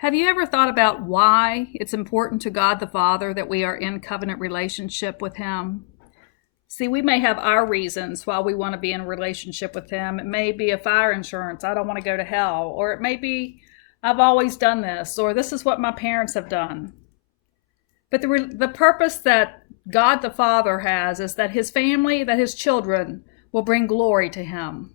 Have you ever thought about why it's important to God the Father that we are in covenant relationship with Him? See, we may have our reasons why we want to be in a relationship with Him. It may be a fire insurance, I don't want to go to hell. Or it may be, I've always done this, or this is what my parents have done. But the purpose that God the Father has is that His family, that His children will bring glory to Him.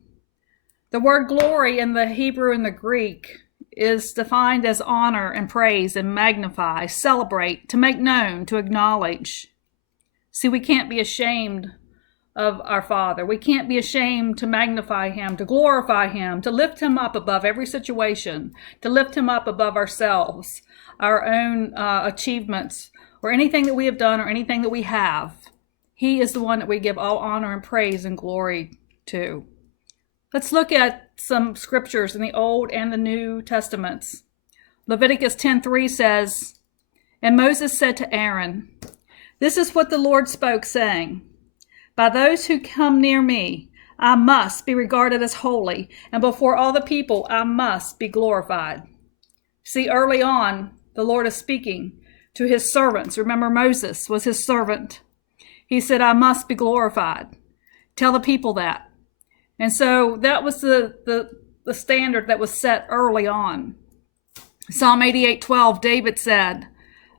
The word glory in the Hebrew and the Greek is defined as honor and praise and magnify, celebrate, to make known, to acknowledge. See, we can't be ashamed of our Father. We can't be ashamed to magnify Him, to glorify Him, to lift Him up above every situation, to lift Him up above ourselves, our own achievements, or anything that we have done or anything that we have. He is the one that we give all honor and praise and glory to. Let's look at some scriptures in the Old and the New Testaments. Leviticus 10:3 says, "And Moses said to Aaron, 'This is what the Lord spoke, saying, by those who come near me, I must be regarded as holy, and before all the people, I must be glorified.'" See, early on, the Lord is speaking to His servants. Remember, Moses was His servant. He said, "I must be glorified." Tell the people that. And so that was the standard that was set early on. Psalm 88:12, David said,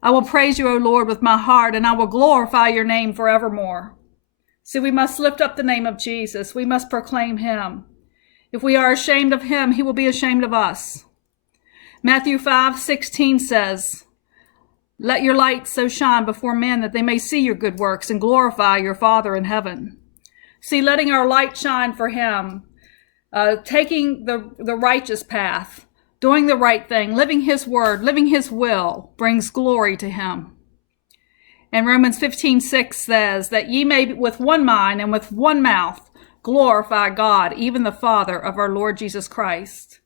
"I will praise you, O Lord, with my heart, and I will glorify your name forevermore." So we must lift up the name of Jesus. We must proclaim Him. If we are ashamed of Him, He will be ashamed of us. Matthew 5:16 says, "Let your light so shine before men that they may see your good works and glorify your Father in heaven." See, letting our light shine for Him, taking the righteous path, doing the right thing, living His word, living His will, brings glory to Him. And Romans 15:6 says that ye may with one mind and with one mouth glorify God, even the Father of our Lord Jesus Christ.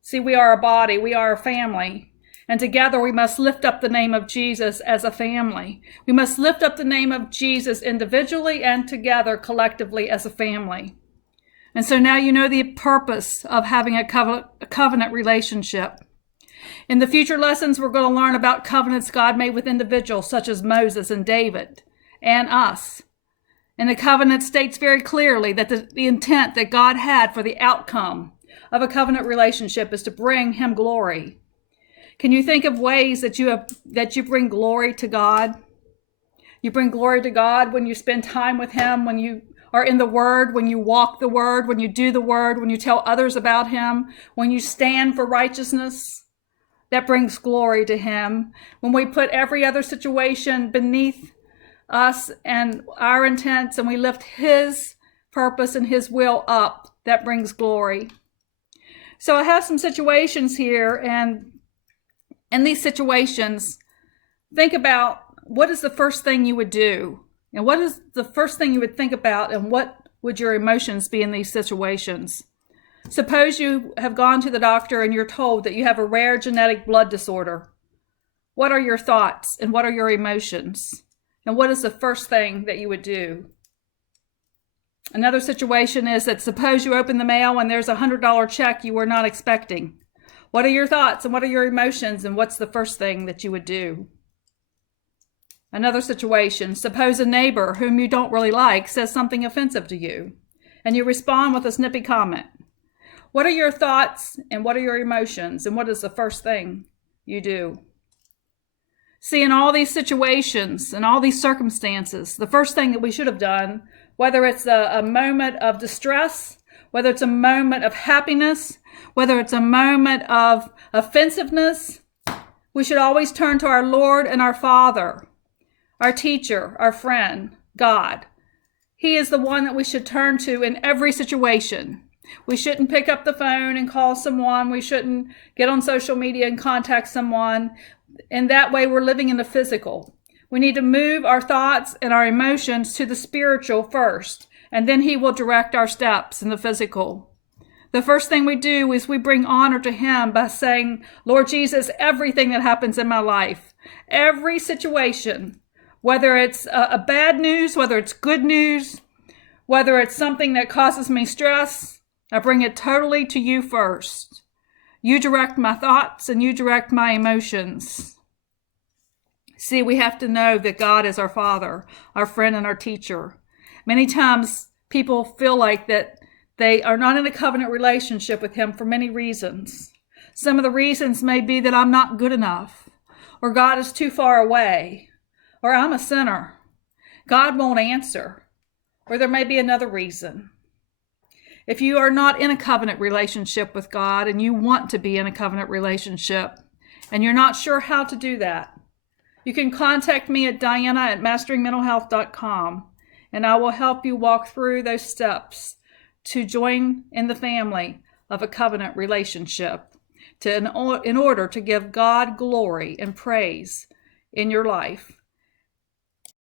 See, we are a body, we are a family. And together we must lift up the name of Jesus as a family. We must lift up the name of Jesus individually and together collectively as a family. And so now you know the purpose of having a covenant relationship. In the future lessons, we're going to learn about covenants God made with individuals such as Moses and David and us. And the covenant states very clearly that the intent that God had for the outcome of a covenant relationship is to bring Him glory. Can you think of ways that you bring glory to God? You bring glory to God when you spend time with Him, when you are in the Word, when you walk the Word, when you do the Word, when you tell others about Him, when you stand for righteousness. That brings glory to Him. When we put every other situation beneath us and our intents, and we lift His purpose and His will up, that brings glory. So I have some situations here, and in these situations, think about what is the first thing you would do, and what is the first thing you would think about, and what would your emotions be in these situations. Suppose you have gone to the doctor and you're told that you have a rare genetic blood disorder. What are your thoughts and what are your emotions? And what is the first thing that you would do? Another situation is that suppose you open the mail and there's a $100 check you were not expecting. What are your thoughts and what are your emotions, and what's the first thing that you would do? Another situation, suppose a neighbor whom you don't really like says something offensive to you, and you respond with a snippy comment. What are your thoughts and what are your emotions, and what is the first thing you do? See, in all these situations and all these circumstances, the first thing that we should have done, whether it's a moment of distress, whether it's a moment of happiness, whether it's a moment of offensiveness, we should always turn to our Lord and our Father, our teacher, our friend, God. He is the one that we should turn to in every situation. We shouldn't pick up the phone and call someone. We shouldn't get on social media and contact someone. In that way, we're living in the physical. We need to move our thoughts and our emotions to the spiritual first, and then He will direct our steps in the physical. The first thing we do is we bring honor to Him by saying, Lord Jesus, everything that happens in my life, every situation, whether it's a bad news, whether it's good news, whether it's something that causes me stress, I bring it totally to you first. You direct my thoughts and you direct my emotions. See, we have to know that God is our Father, our friend, and our teacher. Many times people feel like that they are not in a covenant relationship with Him for many reasons. Some of the reasons may be that I'm not good enough, or God is too far away, or I'm a sinner. God won't answer, or there may be another reason. If you are not in a covenant relationship with God and you want to be in a covenant relationship and you're not sure how to do that, you can contact me at diana@masteringmentalhealth.com, and I will help you walk through those steps to join in the family of a covenant relationship in order to give God glory and praise in your life